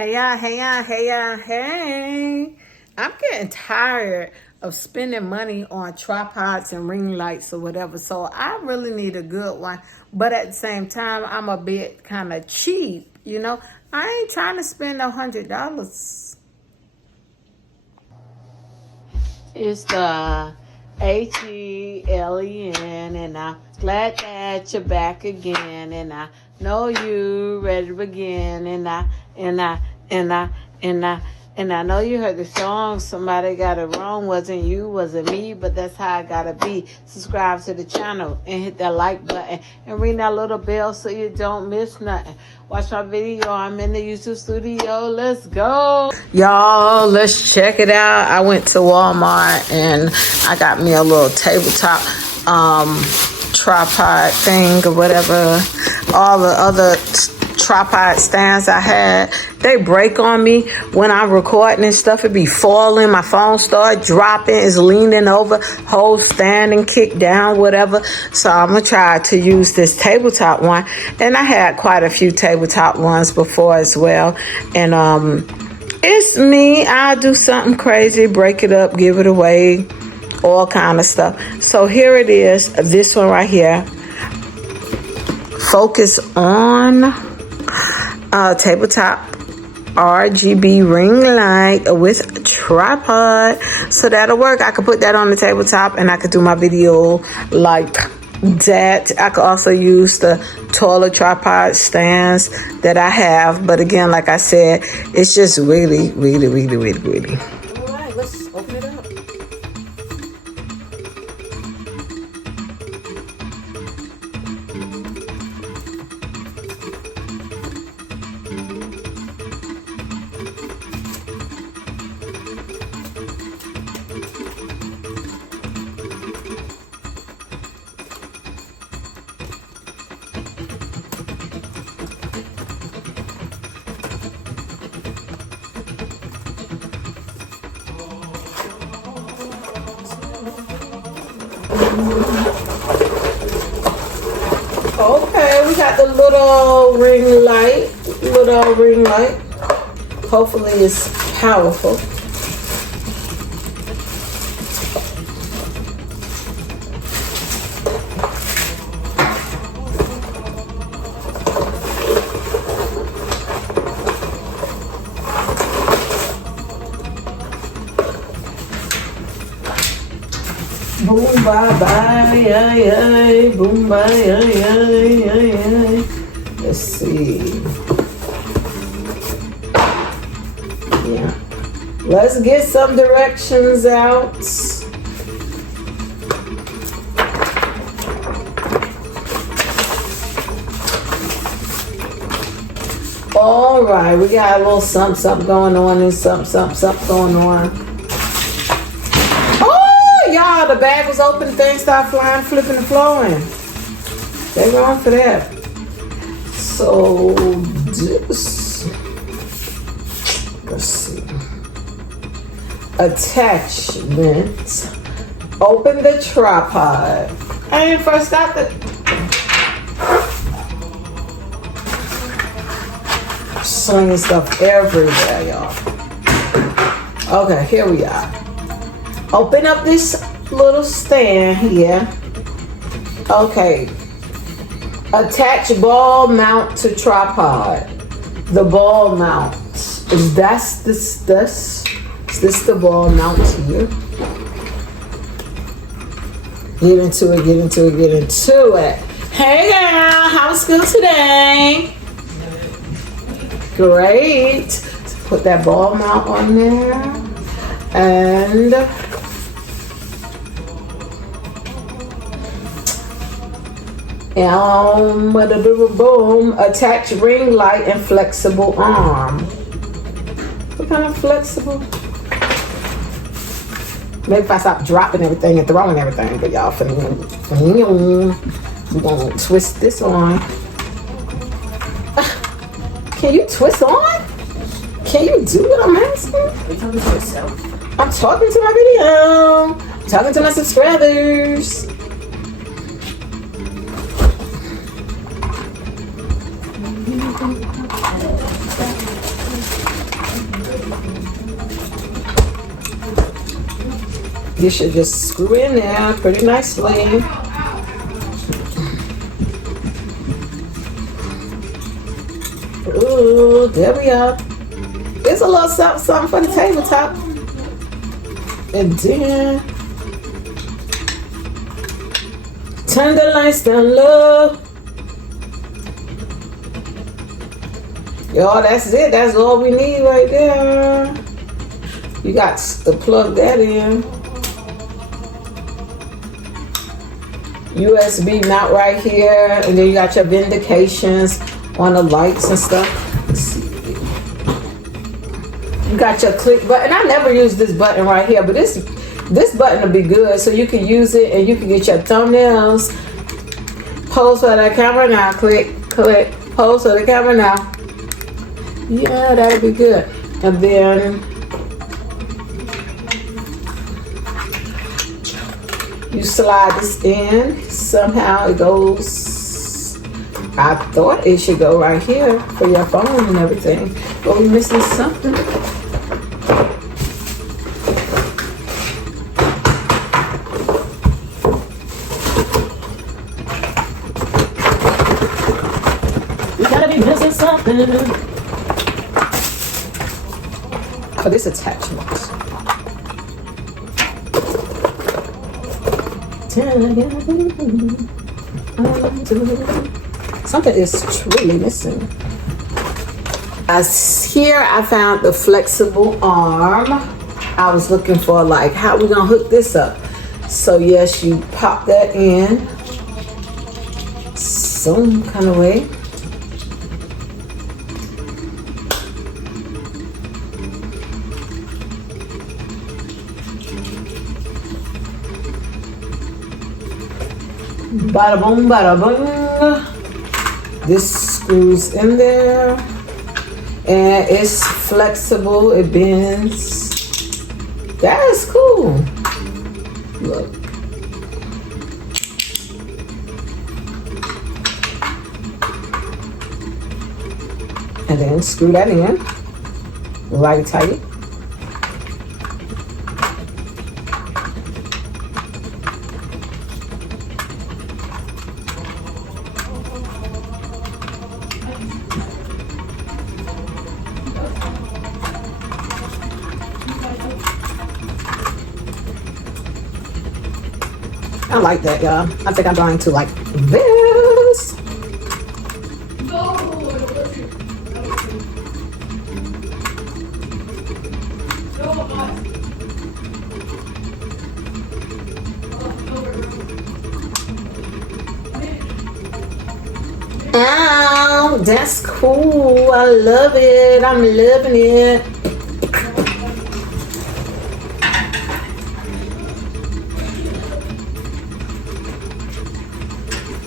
Hey y'all, hey y'all, hey y'all, hey. I'm getting tired of spending money on tripods and ring lights or whatever. So I really need a good one. But at the same time, I'm a bit kind of cheap, you know. I ain't trying to spend $100. It's the HELEN, and I'm glad that you're back again, and I know you ready to begin, and I know you heard the song, somebody got it wrong, wasn't you, wasn't me, but that's how I gotta be. Subscribe to the channel and hit that like button and ring that little bell so you don't miss nothing. Watch my video. I'm in the YouTube studio. Let's go. Y'all, let's check it out. I went to Walmart and I got me a little tabletop tripod thing or whatever. All the other tripod stands I had, they break on me when I'm recording and stuff. It be falling, my phone start dropping, it's leaning over, whole stand and kick down, whatever. So I'm gonna try to use this tabletop one, and I had quite a few tabletop ones before as well. And it's me, I'll do something crazy, break it up, give it away, all kind of stuff. So here it is, this one right here. Focus on tabletop RGB ring light with tripod. So that'll work. I could put that on the tabletop and I could do my video like that. I could also use the taller tripod stands that I have. But again, like I said, it's just really. All right, let's open it up. Okay, we got the little ring light. Hopefully it's powerful. Boom, bye, bye, ay, boom, bye, ay. Let's see. Yeah. Let's get some directions out. All right, we got a little something going on and something going on. Y'all, the bag was open, things start flying, flipping and flowing. They wrong for that. So this, let's see. Attachment. Open the tripod. I ain't first got the slinging stuff everywhere, y'all. Okay, here we are. Open up this little stand here. Okay. Attach ball mount to tripod. The ball mount. Is this the ball mount here? Get into it. Hey girl, how's school today? Great. Put that ball mount on there. And boom, attach ring light and flexible arm. What kind of flexible? Maybe if I stop dropping everything and throwing everything, but y'all we're gonna twist this on. Can you twist on? Can you do what I'm asking? Are you talking to yourself? I'm talking to my video. I'm talking to my subscribers. You should just screw in there pretty nicely. Ooh, there we go. There's a little something, something for the tabletop. And then turn the lights down low. Yo, that's it. That's all we need right there. You got to plug that in. USB mount right here. And then you got your vindications on the lights and stuff. Let's see. You got your click button. I never use this button right here, but this button will be good. So you can use it and you can get your thumbnails. Pose for the camera now. Click, click. Pose for the camera now. Yeah, that'll be good. And then you slide this in. Somehow it goes. I thought it should go right here for your phone and everything. But we're missing something. We gotta be missing something. For this attachment. Something is truly missing. As here I found the flexible arm. I was looking for like how we gonna hook this up. So yes, you pop that in some kind of way. Bada boom, bada boom. This screws in there and it's flexible, it bends. That is cool. Look. And then screw that in right tight. I like that, y'all. I think I'm going to like this. Oh, that's cool. I love it. I'm loving it.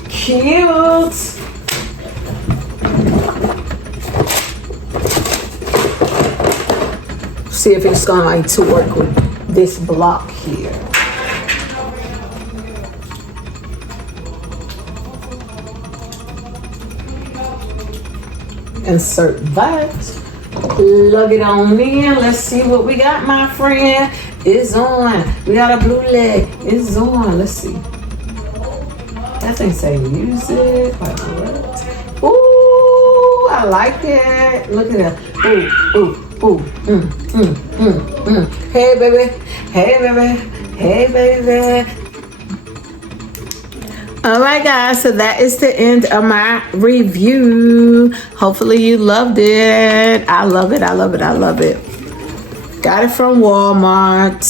Cute. See if it's going to work with this block here. Insert that. Plug it on in. Let's see what we got, my friend. It's on. We got a blue leg. It's on. Let's see. That thing say music. Like what? Ooh, I like that. Look at that. Ooh, ooh, ooh. Hey, baby. Hey, baby. Hey, baby. All right, guys. So that is the end of my review. Hopefully you loved it. I love it. I love it. I love it. Got it from Walmart.